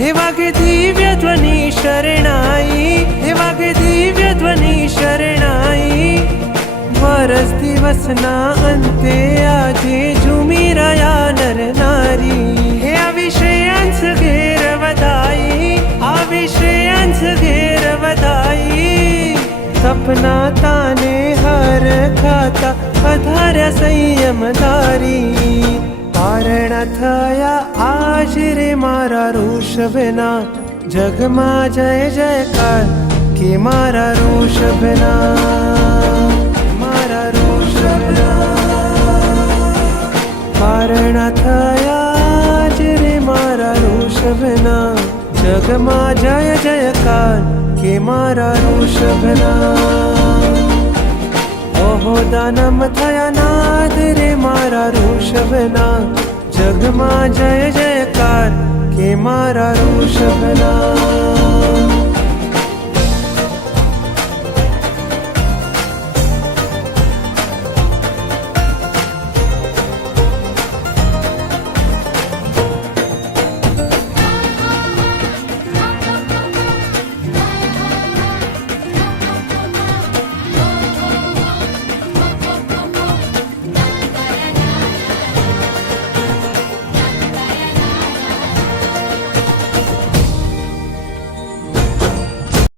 हे वागे दिव्य ध्वनी शरणाई, हे वागे दिव्य ध्वनी शरणाई। वरस दिवसना अंते आजे झुमी रया नर नारी। हे अविषयांच घेर वधाई, अविषयांच घेर वधाई। सपना ताने हर खाता अधार्या संयमधारी। कारण थया आज रे मारा ऋषभना, जगमा जय जयकार के मारा ऋषभना, मारा ऋषभना। कारण थया आज रे मारा ऋषभना, जगमा जय जयकार के मारा ऋषभना। ओहो दानम थया नाद रे मारा ऋषभना, जगमा जय जयकार के मारा ऋषभना।